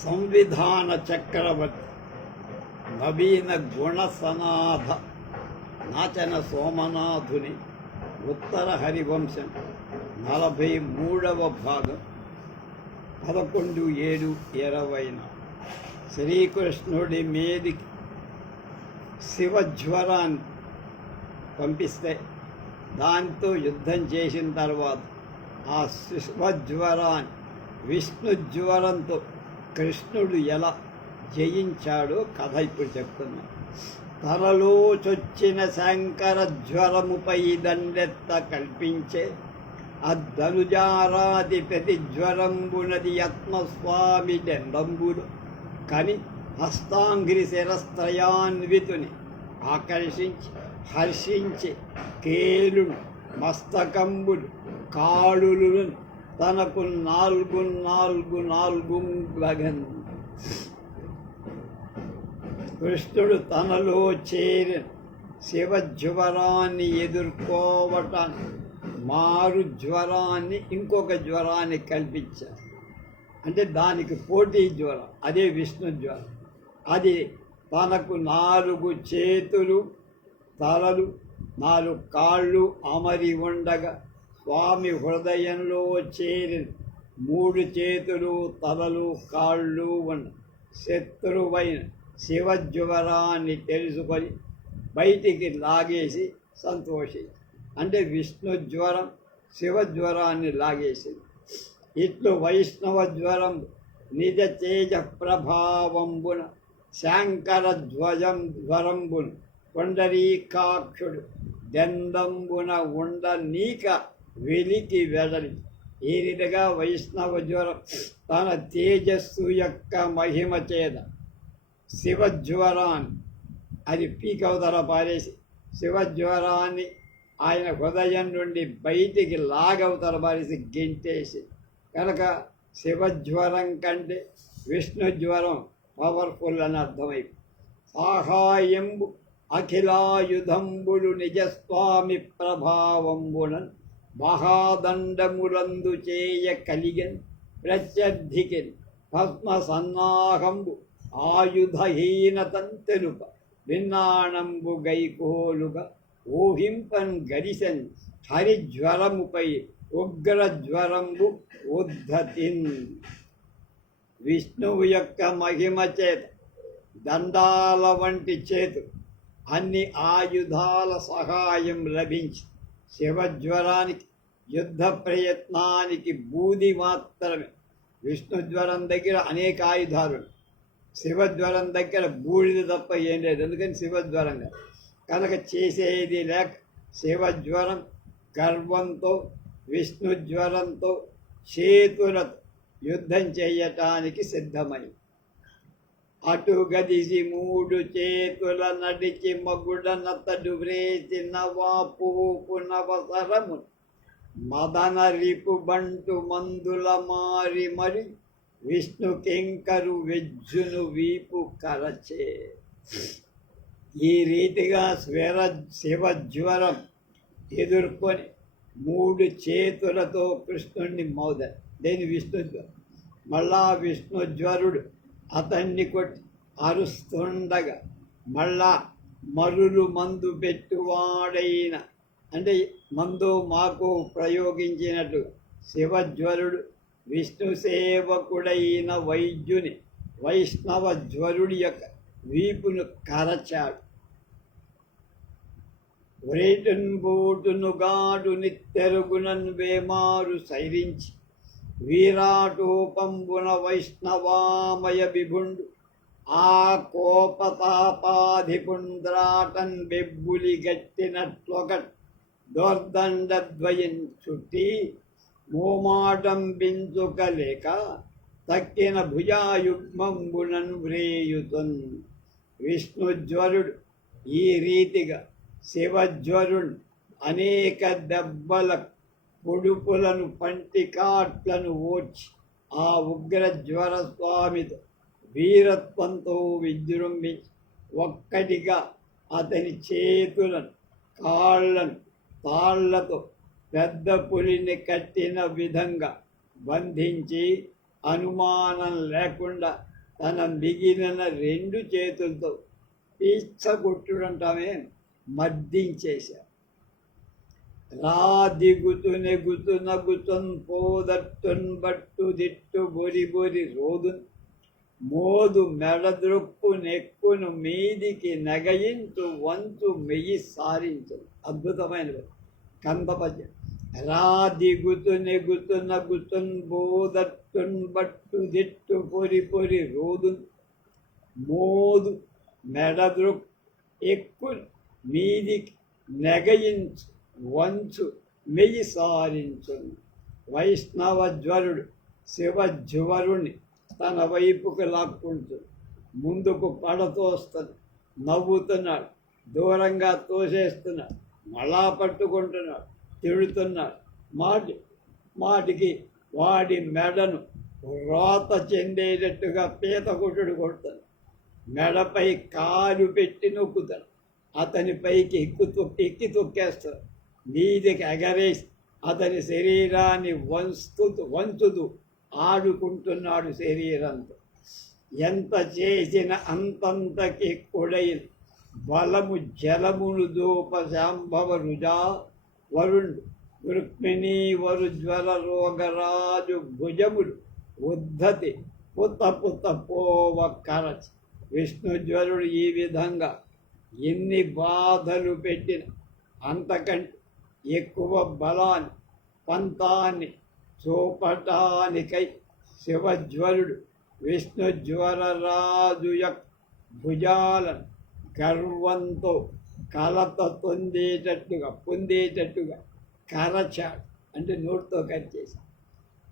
సంవిధాన చక్రవర్తి నవీన గుణ సనాథ నాచన సోమనాథుని ఉత్తర హరివంశం నలభై మూడవ భాగం పదకొండు ఏడు ఇరవైన శ్రీకృష్ణుడి మీదికి శివజ్వరాన్ని పంపిస్తే దాంతో యుద్ధం చేసిన తర్వాత ఆ శివజ్వరాన్ని విష్ణు జ్వరంతో కృష్ణుడు ఎలా జయించాడో కథ ఇప్పుడు చెప్తున్నా. తరలో చొచ్చిన శంకర జ్వరముపై దండెత్త కల్పించే అద్దనుజారాది ప్రతి జ్వరంబునది ఆత్మస్వామి దండంబులు కని హస్తాంగ్రి శిరస్త్రయాన్వితుని ఆకర్షించి హర్షించి కేలుడు మస్తకంబులు కాళులను తనకు నాలుగు నాలుగు నాలుగు గగన్. కృష్ణుడు తనలో చేరిన శివజ్వరాన్ని ఎదుర్కోవటానికి మారు జ్వరాన్ని ఇంకొక జ్వరాన్ని కల్పించారు. అంటే దానికి పోటీ జ్వరం అదే విష్ణు జ్వరం. అది తనకు నాలుగు చేతులు తలలు నాలుగు కాళ్ళు అమరి ఉండగా స్వామి హృదయంలో చేరి మూడు చేతులు తలలు కాళ్ళు ఉన్న శత్రువైన శివజ్వరాన్ని తెలుసుకొని బయటికి లాగేసి సంతోషించి అంటే విష్ణు జ్వరం శివజ్వరాన్ని లాగేసింది ఇట్లు వైష్ణవ జ్వరం నిజ తేజ ప్రభావంబున శంకర ధ్వజం జ్వరంబును కొండరీకాక్షుడు దండంబున ఉండ నీక వెలికి వెడలి ఈ రీతిగా వైష్ణవ జ్వరం తన తేజస్సు యొక్క మహిమ చేత. శివజ్వరాన్ని అది పీకవతల పారేసి శివజ్వరాన్ని ఆయన హృదయం నుండి బయటికి లాగవతల పారేసి గెంటేసి కనుక శివజ్వరం కంటే విష్ణు జ్వరం పవర్ఫుల్ అని అర్థమై సాహాయంబు అఖిలాయుధంబులు నిజస్వామి ప్రభావంబునన్ మహాదండములందు చేయ కలిగన్ ప్రత్యర్థికిన్ భస్మ సన్నాహంబు ఆయుధహీనతన్ తెలుప విన్నాణంబు గైకోలుగా ఊహింపన్ గరిసన్ హరిజ్వరముపై ఉగ్ర జ్వరంబు ఉద్ధతిన్ విష్ణువు యొక్క మహిమ చేత దండాల వంటి చేతు అన్ని ఆయుధాల సహాయం లభించి శివజ్వరానికి యుద్ధ ప్రయత్నానికి బూది మాత్రమే విష్ణు జ్వరం దగ్గర అనేక ఆయుధాలు శివజ్వరం దగ్గర బూడిద తప్ప ఏం లేదు. ఎందుకని శివజ్వరం కనుక చేసేది లేక శివజ్వరం గర్వంతో విష్ణు జ్వరంతో చేతులతో యుద్ధం చేయటానికి సిద్ధమై అటు గదిసి మూడు చేతుల నడిచి మగుడనతడు వ్రేసిన వాపు పునవసరము మదన రిపుబంటు మందుల మారి మరి విష్ణు కింకరు వెజ్జును వీపు కరచే ఈ రీతిగా స్వర శివజ్వరం ఎదుర్కొని మూడు చేతులతో కృష్ణుణ్ణి మౌద దేని విష్ణు జ్వరం మళ్ళా విష్ణు జ్వరుడు అతన్ని కొట్టి అరుస్తుండగా మళ్ళా మరులు మందు పెట్టువాడైన అంటే మందు మాకు ప్రయోగించినట్టు శివజ్వరుడు విష్ణు సేవకుడైన వైద్యుని వైష్ణవ జ్వరుడి యొక్క వీపును కరచాడు. వ్రేటున్ బూటును గాడు నిత్తెరుగునన్ వేమారు సైరించి వీరాటోపంబున వైష్ణవామయ విభుండు ఆ కోపతాపాధిపుంద్రాటన్ బెబ్బులి గట్టినట్లొకట్ దోర్దండద్వయం చుట్టి మోమాటంబించుకలేక తక్కిన భుజాయుగ్మంబునన్ వ్రేయుతున్. విష్ణుజ్వరుడు ఈ రీతిగా శివజ్వరుణ్ అనేక దెబ్బల పొడుపులను పంటికాట్లను ఓడ్చి ఆ ఉగ్ర జ్వర స్వామితో వీరత్వంతో విజృంభించి ఒక్కటిగా అతని చేతులను కాళ్ళను తాళ్ళతో పెద్ద పులిని కట్టిన విధంగా బంధించి అనుమానం లేకుండా తన మిగిలిన రెండు చేతులతో పీచ్చగొట్టుడంటామే మర్దించేశారు. రా దిగుతు నెగుతు నగుతున్ పోదట్టున్ బట్టు దిట్టు బొరి బొరి రోదు మోదు మెడద్రొక్కు నెక్కును మీదికి నెగయించు వంతు మెయ్యి సారించు అద్భుతమైన కంద పద్యం రా దిగుతు నెగుతు నగుతున్ బోధత్తున్ బట్టు దిట్టు పొరి పొరి రోదు మోదు మెడద్రు ఎక్కు మీది నెగయించు వంచు మెయ్యి సారించు వైష్ణవ జ్వరుడు శివజ్వరుణ్ణి తన వైపుకు లాక్కుంటూ ముందుకు పడతోస్తాడు నవ్వుతున్నాడు. దూరంగా తోసేస్తున్నాడు. మళ్ళా పట్టుకుంటున్నాడు తిడుతున్నాడు మాటి మాటికి వాడి మెడను రోత చెందేటట్టుగా పీత కొట్టుడు కొడతాడు మెడపై కాలు పెట్టి నొక్కుతాడు అతని పైకి ఎక్కు తొక్కి ఎక్కి తొక్కేస్తాడు మీదికి ఎగరేసి అతని శరీరాన్ని వంచు వంచుతూ ఆడుకుంటున్నాడు శరీరంతో. ఎంత చేసిన అంతంతకి కొడైన బలము జలమును దూపశాంభవ రుజా వరుణుడు రుక్మిణీ వరు జ్వర రోగరాజు భుజములు ఉద్ధతి పుత పుత పోవ కరచ్. విష్ణుజ్వరుడు ఈ విధంగా ఎన్ని బాధలు పెట్టిన అంతకంటే ఎక్కువ బలాన్ని పంతాన్ని చూపటానికై శివజ్వరుడు విష్ణుజ్వరరాజు యొక్క భుజాలను గర్వంతో కలత పొందేటట్టుగా పొందేటట్టుగా కరచాడు. అంటే నోటితో కరిచేసి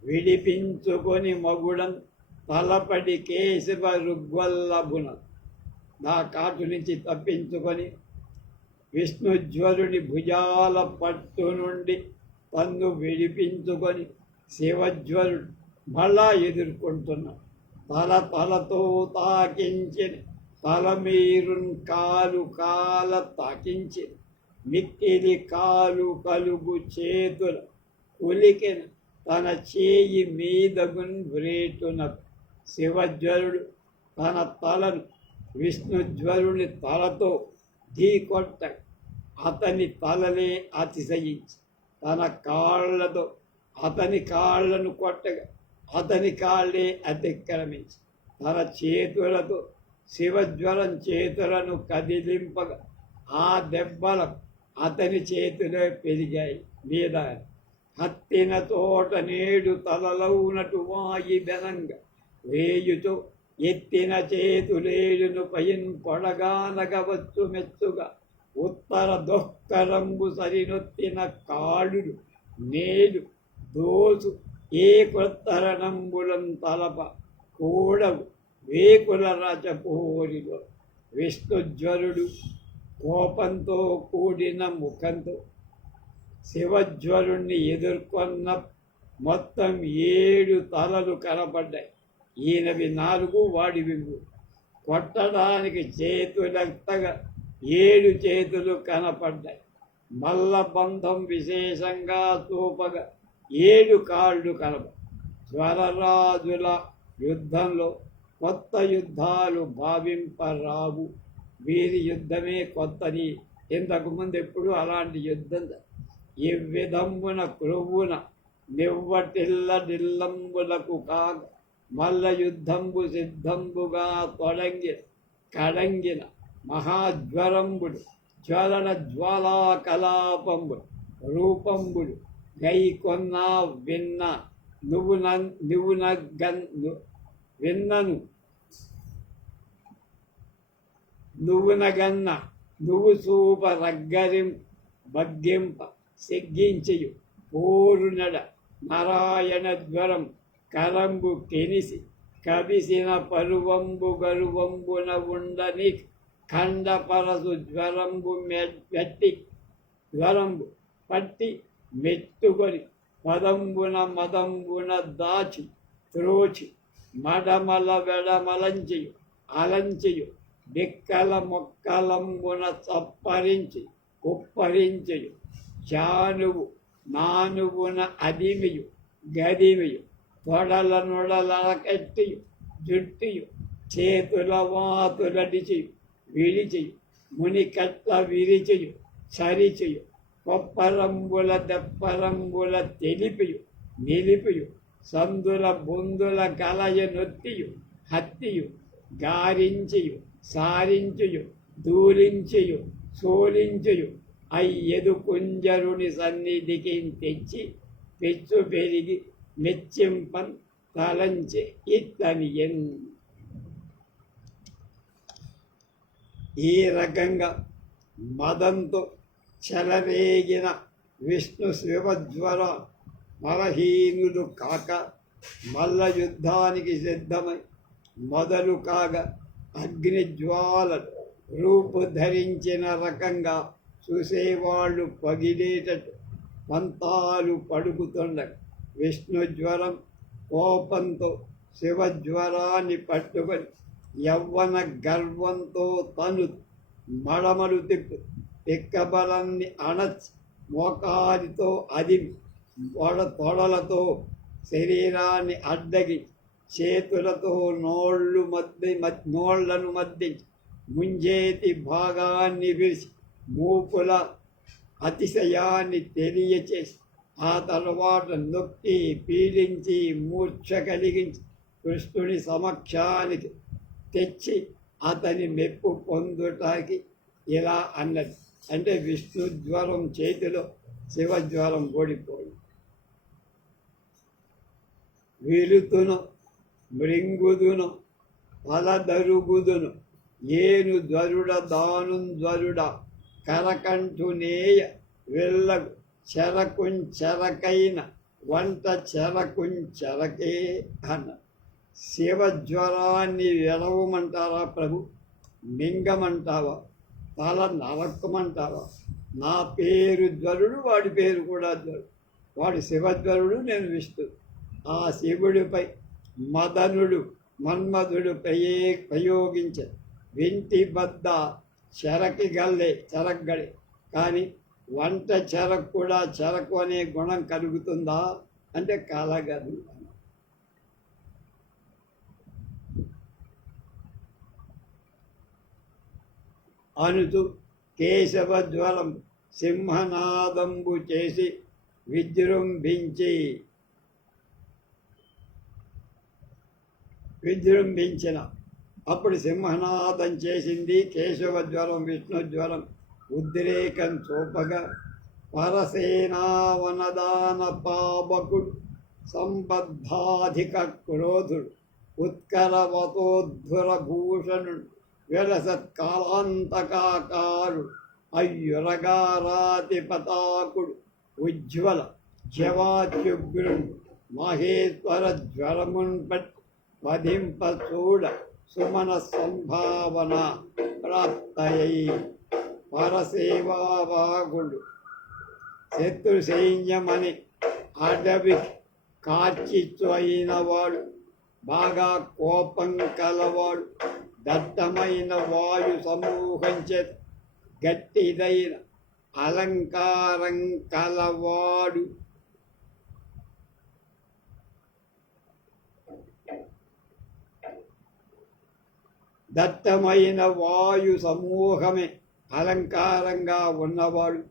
విడిపించుకొని మగుడం తలపడి కేశవ రుగ్వల్లభున నా కాటు నుంచి తప్పించుకొని విష్ణుజ్వరుని భుజాల పట్టు నుండి తన్ను విడిపించుకొని శివజ్వరుడు మళ్ళా ఎదుర్కొంటున్నాడు. తల తలతో తాకించిన తల మీరున్ కాలు కాల తాకించి మిక్కిలి కాలు కలుగు చేతుల ఉలికిన తన చేయి మీదగున్ వ్రేటున శివజ్వరుడు తన తలను విష్ణుజ్వరుని తలతో ఢీకొట్ట అతని తలలే అతిశయించి తన కాళ్ళతో అతని కాళ్ళను కొట్టగా అతని కాళ్ళే అతిక్రమించి తన చేతులతో శివజ్వరం చేతులను కదిలింపగా ఆ దెబ్బలు అతని చేతిలో పెరిగాయి. మీద హత్తిన తోట నేడు తలలవునటు వాయి బెనంగా వేయుతో ఎత్తిన చేతులేడును పైన్ పొడగానగవచ్చు మెచ్చుగా ఉత్తర దొక్కరంబు సరినొత్తిన కాళుడు నేడు దోసు ఏ కొత్తరణంబులం తలప కూడవు వేకుల రచపోరిలో విష్ణుజ్వరుడు కోపంతో కూడిన ముఖంతో శివజ్వరుణ్ణి ఎదుర్కొన్న మొత్తం ఏడు తలలు కనపడ్డాయి ఈయనవి నాలుగు వాడివి కొట్టడానికి చేతులెత్తగా ఏడు చేతులు కనపడ్డాయి. మల్ల బంధం విశేషంగా చూపగా ఏడు కాళ్ళు కనపడ స్వరరాజుల యుద్ధంలో కొత్త యుద్ధాలు భావింపరావు. వీరి యుద్ధమే కొత్తది. ఇంతకుముందు ఎప్పుడు అలాంటి యుద్ధం జ- ఈ విధంబున క్రొవ్వున నివ్వటిల్ల నిల్లంబులకు కాగ మల్ల యుద్ధంబు సిద్ధంబుగా తొడంగి కడంగిన మహాజ్వరంబుడు జ్వలన జ్వాలా కలాపంబుడు రూపంబుడు. గై కొన్నా విన్న నువ్వు నువ్వు నగ్గన్ విన్నను నువ్వు నగన్న నువ్వు చూప రగ్గరిం బగ్గింప సిగ్గించయు పోరునడ నారాయణ జ్వరం కరంబు కెనిసి కవిసిన పరువంబు గరువంబున ఉండని ఖండపరసు జ్వరంబు మెట్టి జ్వరంబు పట్టి మెట్టుకొని పదంబున మదంబున దాచి త్రోచి మడమల వెడమలంచియు అలంచియు దిక్కల మొక్కలంబున చప్పరించి కుప్పరించయు చానువు నానువున అదిమియు గదిమియు తొడల నుడలకెట్టియు జుట్టియు చేతుల వాతులడిచియు విడిచియు మునికట్ల విరిచియు చరిచియు కొప్పరంబుల దెప్పరంబుల తెలిపియు నిలిపియు సందుల బొందుల కలయ నొత్తియు హత్తియు గారించియు సారించుయు దూరించియు సోలించుయు. అయ్యదు కుంజరుని సన్నిధికి తెచ్చి పెచ్చు పెరిగి మెచ్చింపన్ తలంచి ఇత్తనియన్. ఈ రకంగా మదంతో చెలరేగిన విష్ణు శివజ్వర బలహీనుడు కాక మల్ల యుద్ధానికి సిద్ధమై మొదలు కాగా అగ్నిజ్వాల రూపు ధరించిన రకంగా చూసేవాళ్ళు పగిలేటట్టు పంతాలు పడుకుతుండగా విష్ణు జ్వరం కోపంతో శివజ్వరాన్ని పట్టుకొని యవ్వన గర్వంతో తను మడమలు తిప్పు పిక్కబలాన్ని అణచి మోకాలితో అది వడ తొడలతో శరీరాన్ని అడ్డగి చేతులతో నోళ్ళు మధ్య నోళ్ళను మద్దించి ముంజేతి భాగాన్ని విరిచి మూపుల అతిశయాన్ని తెలియచేసి ఆ తరువాత నొక్కి పీడించి మూర్ఛ కలిగించి కృష్ణుని సమక్షానికి తెచ్చి అతని మెప్పు పొందుటానికి ఇలా అన్నది. అంటే విష్ణు జ్వరం చేతిలో శివజ్వరం ఓడిపోయింది వీలుతును మృంగుదును పలదరుగుదును. ఏను ధ్వరుడ దాను ధ్వరుడ కరకంఠునేయ వెళ్ళగు చెరకుంచెరకైన వంట చెరకుంచెరకే అన్న శివజ్వరాన్ని వెలవమంటారా ప్రభు? మింగమంటావా? తల నరకమంటావా నా పేరు జ్వరుడు వాడి పేరు కూడా జ్వరుడు వాడు శివజ్వరుడు నేను విష్ణుడు. ఆ శివుడిపై మదనుడు మన్మధుడు ప్రయే ప్రయోగించే వింటి బద్ద చెరకి గల్లే చెరగడే కానీ వంట చెరకు కూడా చెరకు అనే గుణం కలుగుతుందా? అంటే కలగదు. అనుతూ కేశవ జ్వరం సింహనాదంబు చేసి విజృంభించి విజృంభించిన. అప్పుడు సింహనాదం చేసింది కేశవ జ్వరం విష్ణు జ్వరం ఉద్రేకం చూపగా పరసేనావనదాన పాపకుడు సంబద్ధాధిక క్రోధుడు ఉత్కరవతోద్ధుర భూషణుడు విలసత్కాలాంతకాకారుడు అయ్యురగారాతి పతాకుడు ఉజ్వల జవాత్యుగ్రుడు మహేశ్వర జ్వరమున్ పట్టి వధింప చూడ సుమన సంభావన ప్రాప్తయై. పరసేవాగుడు శత్రు సైన్యమని అడవి కార్చిచ్చు బాగా కోపం కలవాడు దట్టమైన వాయు సమూహం చేత గట్టిదైన అలంకారం కలవాడు. దత్తమైన వాయు సమూహమే. అలంకారంగా ఉన్నవాడు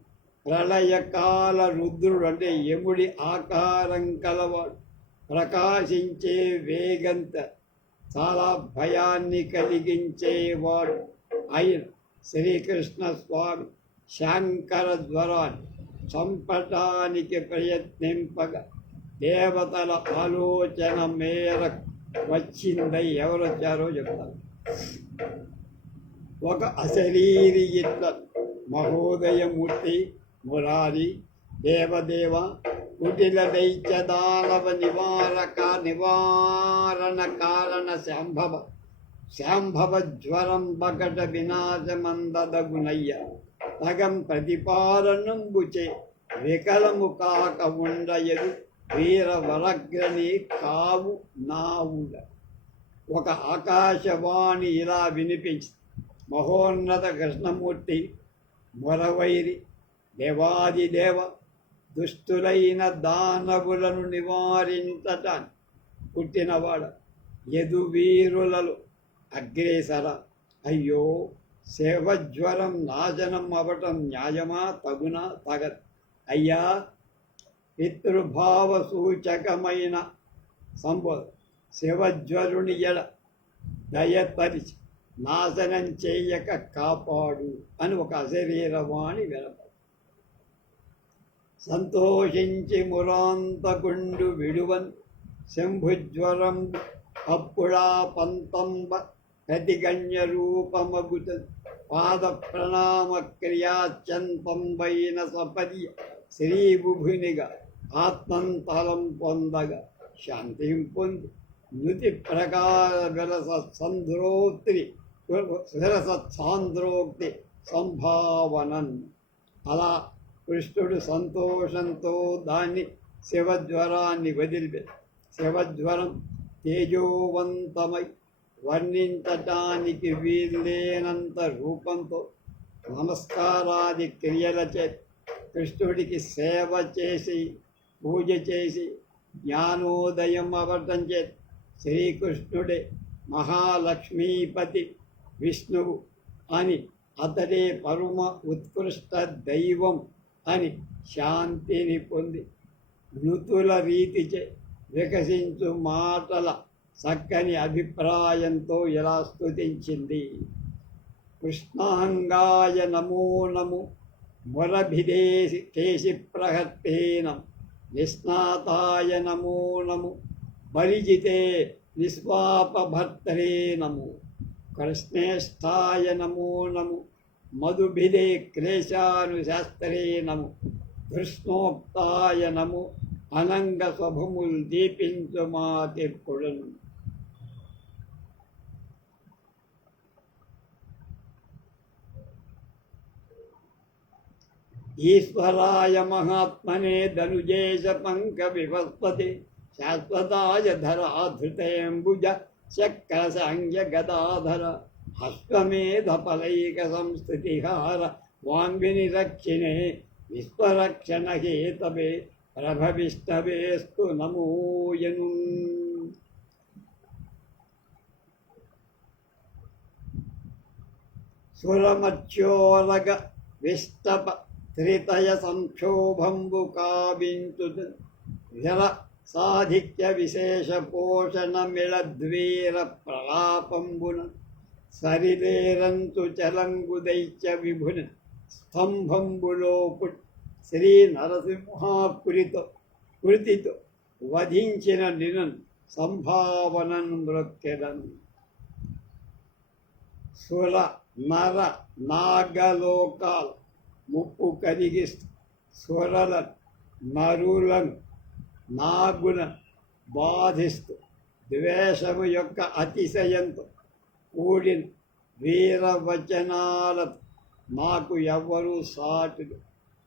ప్రళయకాల రుద్రుడు అంటే యముడి ఆకారం కలవాడు. ప్రకాశించే వేగంత చాలా భయాన్ని కలిగించేవాడు అయిన శ్రీకృష్ణ స్వామి శంకర జ్వరాన్ని చంపటానికి ప్రయత్నింపగా దేవతల ఆలోచన మేరకు వచ్చిందై ఎవరు వచ్చారో చెప్తారు ఒక అశరీరియత్వ మహోదయమూర్తి మురారి దేవదేవ కుటిల దైత్యదానవ నివారక నివారణ కారణ శాంభవ శాంభవ జ్వరం బకట వినాశమందదగునయ్య. తగం ప్రతిపాలనంబుచే వికలము కాక ఉండయదు. వీరవరగ్రని కావు నావుడ ఒక ఆకాశవాణి ఇలా వినిపించింది. మహోన్నత కృష్ణమూర్తి మొరవైరి దేవాదిదేవ దుష్టులైన దానవులను నివారించటాన్ని పుట్టినవాడ యదువీరులలో. అగ్రేసర అయ్యో సేవజ్వరం నాశనం అవటం న్యాయమా తగునా తగదు? అయ్యా పితృభావ సూచకమైన సంబోధ. శివజ్వరుని ఎడ దయపరిచి నాశనం చేయక కాపాడు అని ఒక అశరీరవాణి వినపడు. సంతోషించి మురాంతకుండు విడువన్ శంభుజ్వరం అప్పుడా పంతంబ ప్రతిగణ్య రూపమగుత పాద ప్రణామ క్రియాచంతంబైన సపది శ్రీబుభునిగా ఆత్మంతలం పొందగా శాంతిం పొంది నుతి ప్రకార విరస సంధ్రోక్తి విరస సాంద్రోక్తి సంభావనన్. అలా కృష్ణుడు సంతోషంతో దాన్ని శివజ్వరాన్ని వదిలిపె శివజ్వరం తేజోవంతమై వర్ణించటానికి వీల్లేనంత రూపంతో నమస్కారాది క్రియలచే కృష్ణుడికి సేవ చేసి పూజ చేసి జ్ఞానోదయం అవ్వటం చేత్ శ్రీకృష్ణుడే మహాలక్ష్మీపతి విష్ణువు అని అతడే పరమ ఉత్కృష్ట దైవం అని శాంతిని పొంది నృతుల రీతిచే వికసించు మాటల చక్కని అభిప్రాయంతో ఇలా స్తుతించింది. కృష్ణాంగాయ నమో నము మురభిదేశి కేశి ప్రహత్తేనం నిస్నాతాయ నమో నము పరిజితే నిస్వాపభర్తరే నము కృష్ణేష్టాయ నమో నము మధుభిదే క్లేశానుశాస్త్రే నము కృష్ణోక్తాయ నము అనంగ స్వభముల్ దీపించు మా తీర్పులను. ఈశ్వరాయ మహాత్మనే ధనుజేశ పంక వివస్పతి శాశ్వతాయ ధరాధృతేంబుజ చక్ర సాంగ్య గదాధర అశ్వమేధ ఫలైక సంస్థితిహార వాంగిని రక్షిణే విశ్వరక్షణ హేతవే ప్రభవిష్టవేస్తు నమోయను సురమత్యోరగ విష్టప త్రితయ సంక్షోభంబు కావింతు జల సాధిక్య విశేష పోషణ మిళద్వీర ప్రలాపంబున సరిలేరంతు చలంగు విభున స్తంభంబులో పుట్ శ్రీ నరసింహాపురితో కృతితో వధించిన నినన్ సంభావనను మృక్కెదన్ సుల నర నాగలోకాల్ ముప్పు కలిగిస్తూ సురల నరులను నాగున బాధిస్తూ ద్వేషము యొక్క అతిశయంతో కూడిన వీరవచనాలతో మాకు ఎవ్వరూ సాటులు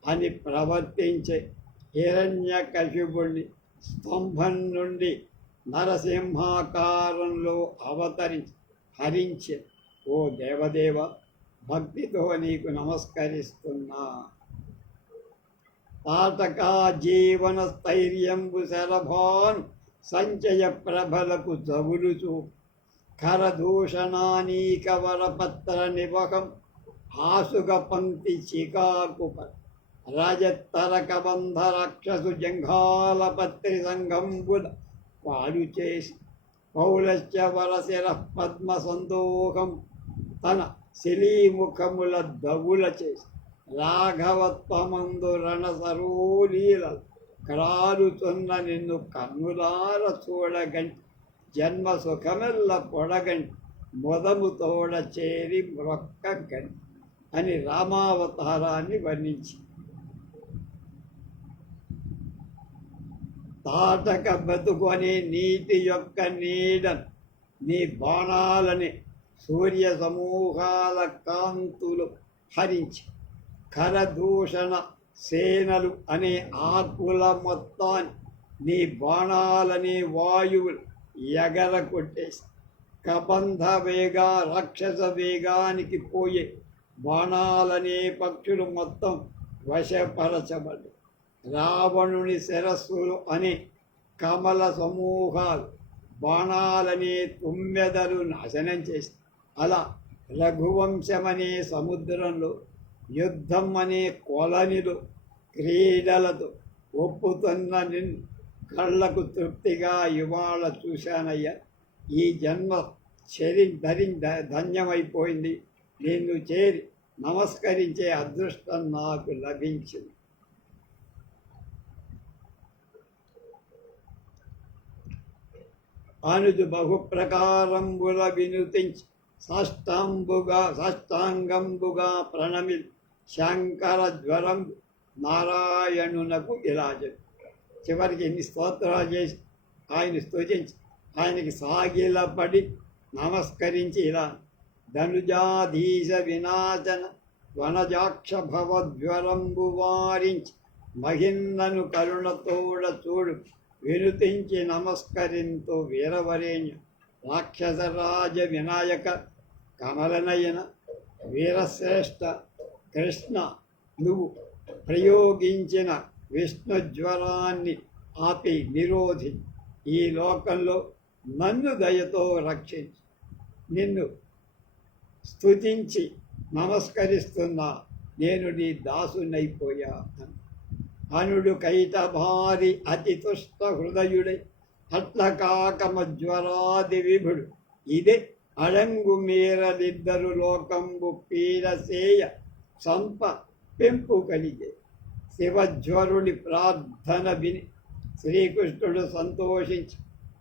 అని ప్రవర్తించే హిరణ్య కశిపుణ్ణి స్తంభం నుండి నరసింహాకారంలో అవతరించి హరించి ఓ దేవదేవ భక్తితో నీకు నమస్కరిస్తున్నా. తాటకా జీవన స్థైర్యంబు శరభాన్ సంచయ ప్రభలకు చవులుచు ఖరదూషణానీక వరపత్ర నివహం హాసుగ పంక్తి చికాకుప రాజత్తరక బంధ రక్షసు జంఘాలపత్రి సంఘంబుల పాడు చేసి పౌలశ్చ వరశిర పద్మ సందోహం తన శిలీముఖముల దవుల చేసి రాఘవత్వమందు రణసరోలీల సరోలీల నిన్ను కన్నులార చూడగంటి జన్మ సుఖమెల్ల పొడగంటి మొదము తోడ చేరి మొక్కగంటి అని రామావతారాన్ని వర్ణించి. తాటక బతుకొని నీటి యొక్క నీడ నీ బాణాలని సూర్య సమూహాల కాంతులు హరించి కరదూషణ సేనలు అనే ఆకుల మొత్తాన్ని నీ బాణాలని వాయువులు ఎగర కొట్టేసి కబంధ వేగ రాక్షస వేగానికి పోయే బాణాలనే పక్షులు మొత్తం వశపరచబడ్డాయి. రావణుని శిరస్సులు అనే కమల సమూహాలు బాణాలనే తుమ్మెదలు నాశనం చేసి అలా రఘువంశమనే సముద్రంలో యుద్ధం అనే కొలనిలు క్రీడలతో ఒప్పుతున్న నిన్ను కళ్ళకు తృప్తిగా ఇవాళ చూశానయ్యా. ఈ జన్మ చరి ధరి ధన్యమైపోయింది. నిన్ను చేరి నమస్కరించే అదృష్టం నాకు లభించింది. అనుజు బహుప్రకారంబుల వినుతించి సాష్టాంబుగా సాష్టాంగంబుగా ప్రణమి శంకర జ్వరం నారాయణునకు ఇలా చెప్పి చివరికి ఎన్ని స్తోత్రాలు చేసి ఆయన స్తుతించి ఆయనకి సాగిలపడి నమస్కరించి ఇలా ధనుజాధీశ వినాశన వనజాక్ష భవజ్వరంబు వారించి మహిందను కరుణతోడ చూడు వినుతించి నమస్కరింతో వీరవరేణ్య రాక్షసరాజ వినాయక కమలనయన వీరశ్రేష్ఠ కృష్ణ నువ్వు ప్రయోగించిన విష్ణు జ్వరాన్ని ఆపి నిరోధి. ఈ లోకంలో నన్ను దయతో రక్షించి. నిన్ను స్థుతించి నమస్కరిస్తున్నా. నేను నీ దాసునైపోయా అని. అనుడు కైటభారి అతి తుష్ట హృదయుడై అట్లకాకమ జ్వరాది విభుడు. ఇదే అడంగు మీరలిద్దరు లోకంబు పీడసేయ సంప పెంపు కలిగే. శివజ్వరుడి ప్రార్థన విని శ్రీకృష్ణుడు సంతోషించి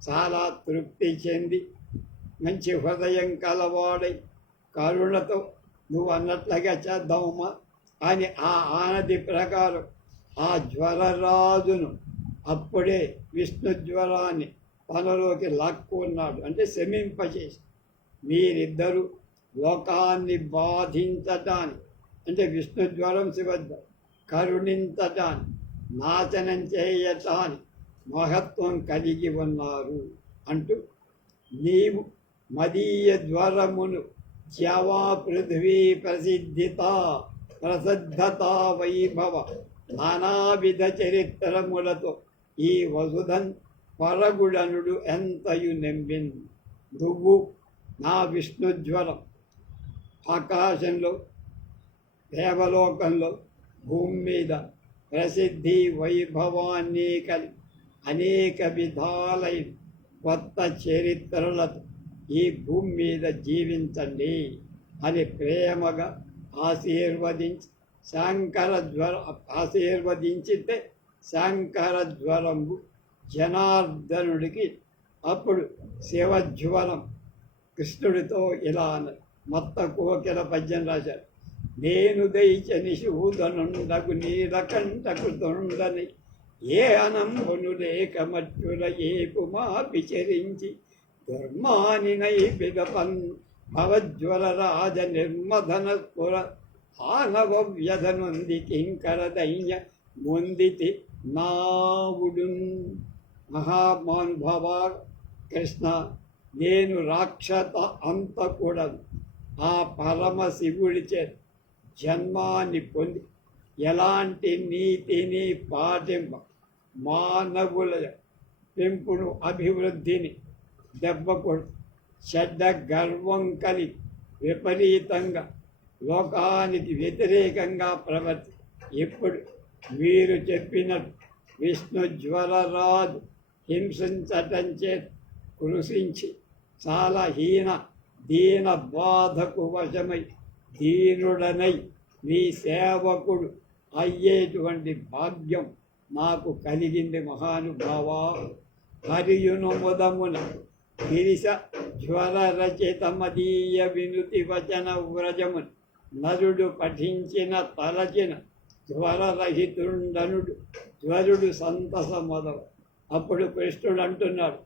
చాలా తృప్తి చెంది మంచి హృదయం కలవాడై కరుణతో నువ్వు అన్నట్లుగా చేద్దామమ్మా అని ఆ ఆనది ప్రకారం ఆ జ్వరరాజును అప్పుడే విష్ణు జ్వరాన్ని తనలోకి లాక్కున్నాడు. అంటే శమింపచేసి మీరిద్దరూ లోకాన్ని బాధించటానికి అంటే విష్ణు జ్వరం శివజ్వరం కరుణింతటాన్ నాశనం చేయటాన్ మహత్వం కలిగి ఉన్నారు అంటూ నీవు మదీయ జ్వరమును జ్యవా పృథ్వీ ప్రసిద్ధిత ప్రసిద్ధత వైభవ నానావిధ చరిత్రములతో ఈ వసుధన్ పరగుడనుడు ఎంతయు నెంబిన్? నువ్వు నా విష్ణుజ్వరం ఆకాశంలో దేవలోకంలో భూమి మీద ప్రసిద్ధి వైభవాన్ని కలి అనేక విధాలైన కొత్త చరిత్రలతో ఈ భూమి మీద జీవించండి అని ప్రేమగా ఆశీర్వదించి శంకర జ్వర ఆశీర్వదించితే శంకర జ్వరము జనార్దనుడికి అప్పుడు శివజ్వరం కృష్ణుడితో ఇలా అన్నారు మొత్త కోకిల పద్యం రాశారు. నేను దయచని శూదనుండకు నీలకంఠకృతుండని ఏ అనంబును లేక మధ్యుల ఏపు విచరించి దుర్మాని పిదపన్ భవజ్వల రాజ నిర్మధన స్ఫుర ఆనవ వ్యధనుంది కింకర దైన్య ముందితి నావుడున్. మహామానుభవ కృష్ణ నేను రాక్షత అంత కూడా ఆ పరమశివుడి చే జన్మాన్ని పొంది ఎలాంటి నీతిని పాటింప మానవుల పెంపును అభివృద్ధిని దెబ్బకొడు. చెడ్డ గర్వం కలిగి విపరీతంగా లోకానికి వ్యతిరేకంగా ప్రవర్తి. ఇప్పుడు మీరు చెప్పినట్టు విష్ణు జ్వరరాజు హింసించటం చే కృషించి చాలా హీన దీన బాధకు వశమై ధీరుడనై నీ సేవకుడు అయ్యేటువంటి భాగ్యం నాకు కలిగింది మహానుభావ. హరియును ముదమున గిరిశ జ్వర రచిత మదీయ వినుతి వచన వ్రజమున నరుడు పఠించిన తలచిన జ్వరరహితుండనుడు జ్వరుడు సంతస మొదవ అప్పుడు కృష్ణుడు అంటున్నాడు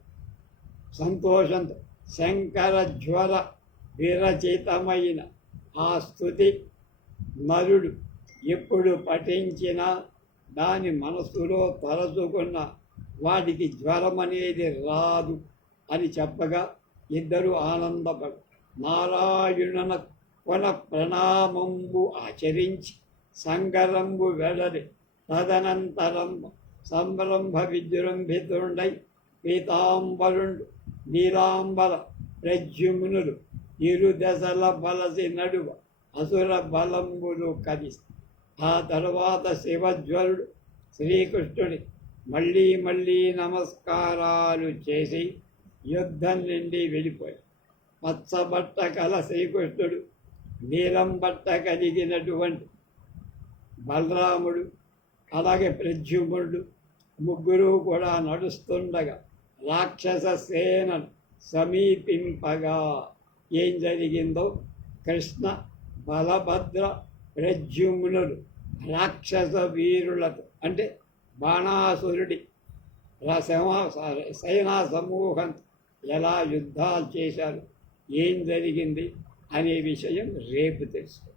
సంతోషంతో శంకర జ్వర విరచితమైన ఆ స్థుతి నరుడు ఎప్పుడు పఠించినా దాని మనస్సులో తరచుకున్న వాడికి జ్వరం అనేది రాదు అని చెప్పగా ఇద్దరు ఆనందపడు నారాయణన కొన ప్రణామంబు ఆచరించి సంగరంబు వెడలి తదనంతరం సంరంభ విజృంభితుండై పీతాంబరుండు నీలాంబర ప్రజ్యుమ్నులు ఇరు దశల బలసి నడువ అసుర బలంబులు కలిసి ఆ తర్వాత శివజ్వరుడు శ్రీకృష్ణుడి మళ్ళీ మళ్ళీ నమస్కారాలు చేసి యుద్ధం నుండి వెళ్ళిపోయాడు. పచ్చబట్ట కల శ్రీకృష్ణుడు నీలం బట్ట కలిగినటువంటి బలరాముడు అలాగే ప్రద్యుమ్నుడు ముగ్గురు కూడా నడుస్తుండగా రాక్షస సేనను సమీపింపగా ఏం జరిగిందో కృష్ణ బలభద్ర ప్రద్యుమ్నుడు రాక్షస వీరులకు అంటే బాణాసురుడి రసమా- సమూహం ఎలా యుద్ధాలు చేశారు ఏం జరిగింది అనే విషయం రేపు తెలుసుకో.